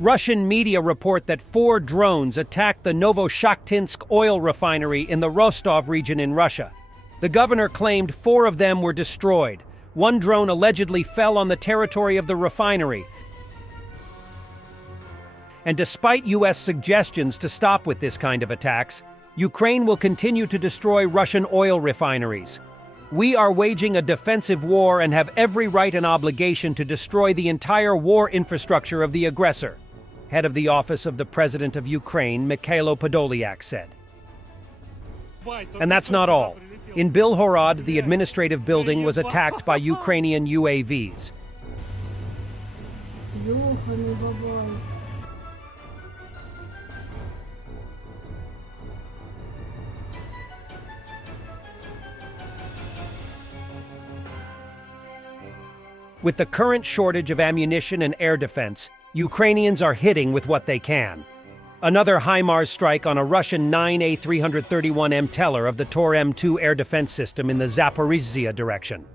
Russian media report that 4 drones attacked the Novoshakhtinsk oil refinery in the Rostov region in Russia. The governor claimed 4 of them were destroyed. One drone allegedly fell on the territory of the refinery. And despite U.S. suggestions to stop with this kind of attacks, Ukraine will continue to destroy Russian oil refineries. We are waging a defensive war and have every right and obligation to destroy the entire war infrastructure of the aggressor, head of the office of the President of Ukraine, Mikhailo Podolyak, said. And that's not all. In Bilhorod, the administrative building was attacked by Ukrainian UAVs. With the current shortage of ammunition and air defense, Ukrainians are hitting with what they can. Another HIMARS strike on a Russian 9A331M teller of the Tor M2 air defense system in the Zaporizhzhia direction.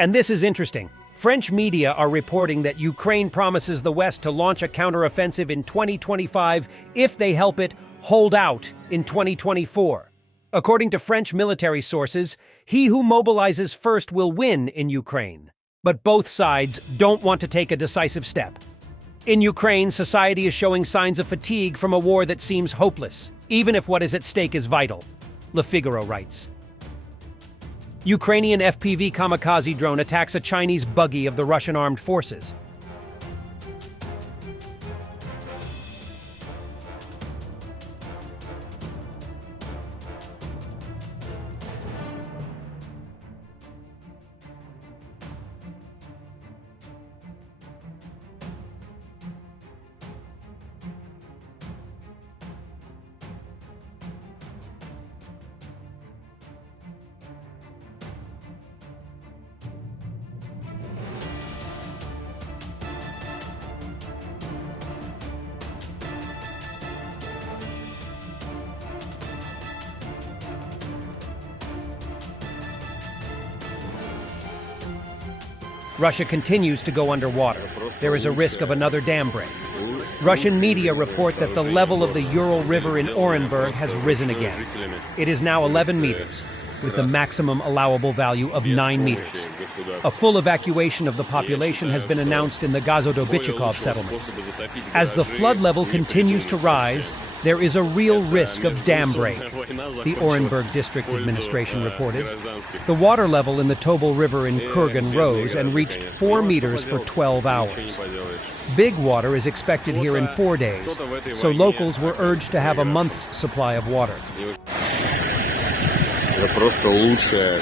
And this is interesting. French media are reporting that Ukraine promises the West to launch a counteroffensive in 2025 if they help it hold out in 2024. According to French military sources, he who mobilizes first will win in Ukraine. But both sides don't want to take a decisive step. In Ukraine, society is showing signs of fatigue from a war that seems hopeless, even if what is at stake is vital, Le Figaro writes. Ukrainian FPV kamikaze drone attacks a Chinese buggy of the Russian armed forces. Russia continues to go underwater. There is a risk of another dam break. Russian media report that the level of the Ural River in Orenburg has risen again. It is now 11 meters, with the maximum allowable value of 9 meters. A full evacuation of the population has been announced in the Gazodobichikov settlement. As the flood level continues to rise, there is a real risk of dam break, the Orenburg District Administration reported. The water level in the Tobol River in Kurgan rose and reached 4 meters for 12 hours. Big water is expected here in 4 days, so locals were urged to have a month's supply of water. Это просто лучшее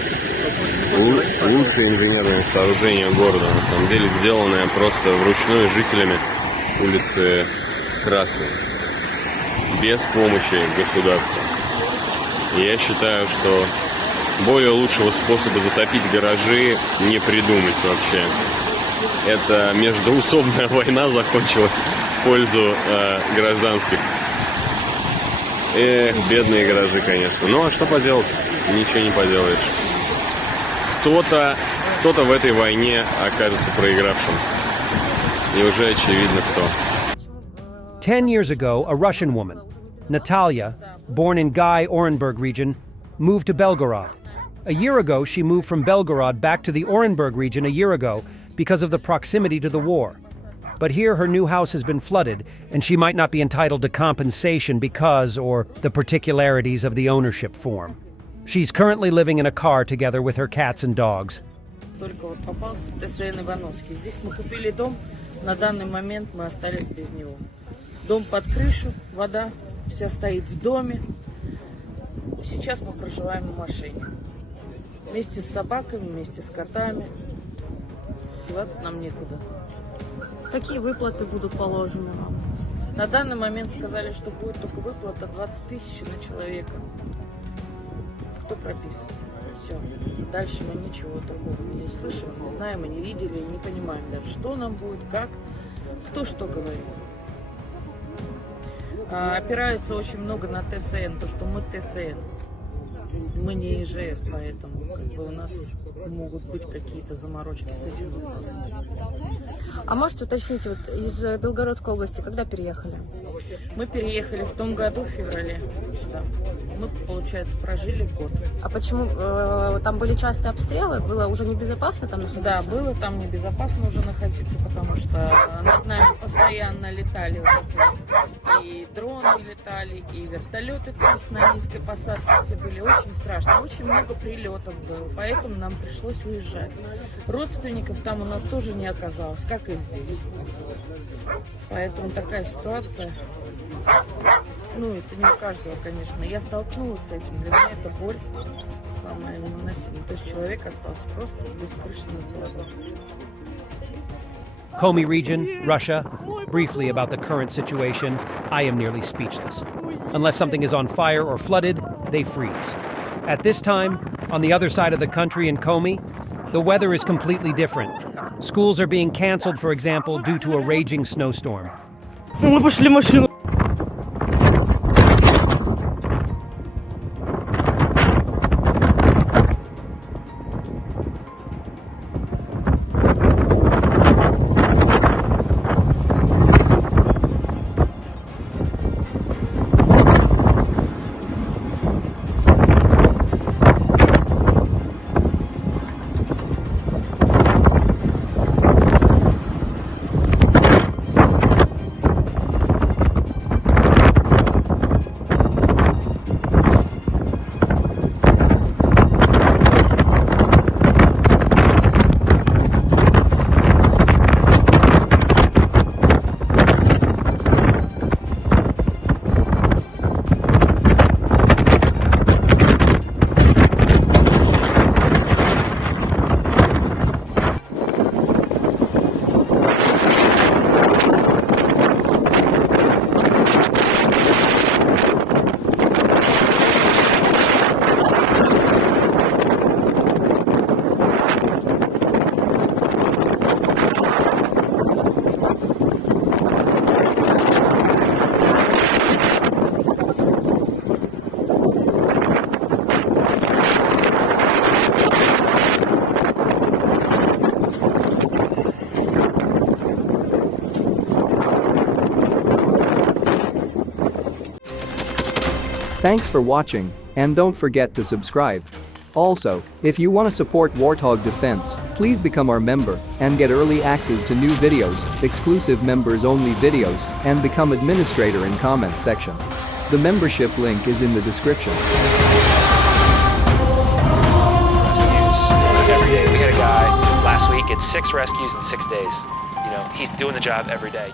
инженерное сооружение города, на самом деле сделанное просто вручную жителями улицы Красной, без помощи государства. И я считаю, что более лучшего способа затопить гаражи не придумать вообще. Эта междоусобная война закончилась в пользу гражданских. Эх, бедные гаражи, конечно. Ну а что поделать? Ничего не поделаешь. Кто-то в этой войне окажется проигравшим. И уже очевидно кто. 10 years ago, a Russian woman, Natalia, born in Gai Orenburg region, moved to Belgorod. A year ago, she moved from Belgorod back to the Orenburg region a year ago because of the proximity to the war. But here her new house has been flooded, and she might not be entitled to compensation because, or the particularities of the ownership form. She's currently living in a car together with her cats and dogs. Только вот попался ТСН Ивановский. Здесь мы купили дом, на данный момент мы остались без него. Дом под крышу, вода, вся стоит в доме. Сейчас мы проживаем в машине. Вместе с собаками, вместе с котами. Деваться нам некуда. Какие выплаты будут положены вам? На данный момент сказали, что будет только выплата 20 тысяч на человека. Кто прописан? Все. Дальше мы ничего другого не слышим, не знаем, и не видели, и не понимаем даже, что нам будет, как, кто что говорит. Опираются очень много на ТСН, то, что мы ТСН. Мы не ИЖС, поэтому у нас могут быть какие-то заморочки с этим вопросом. А можете уточнить, вот из Белгородской области когда переехали? Мы переехали в том году, в феврале, сюда. Мы, получается, прожили год. А почему там были частые обстрелы? Было уже небезопасно там находиться? Да, было там небезопасно уже находиться, потому что над нами постоянно летали вот эти, и дроны летали, и вертолеты, то есть на низкой посадке все были. Очень страшно, очень много прилетов было, поэтому нам пришлось уезжать. Родственников там у нас тоже не оказалось, как и здесь. Поэтому такая ситуация. Ну, это не у каждого, конечно. Я столкнулась с этим. Для меня это боль самая невыносимая. То есть человек остался просто без крыши над головой. Komi region, Russia. Briefly about the current situation, I am nearly speechless. Unless something is on fire or flooded, they freeze. At this time, on the other side of the country in Komi, the weather is completely different. Schools are being canceled, for example, due to a raging snowstorm. Мы пошли машину. Thanks for watching, and don't forget to subscribe. Also, if you want to support Warthog Defense, please become our member and get early access to new videos, exclusive members-only videos, and become administrator in comment section. The membership link is in the description. Rescues every day. We had a guy last week at 6 rescues in 6 days. You know, he's doing the job every day.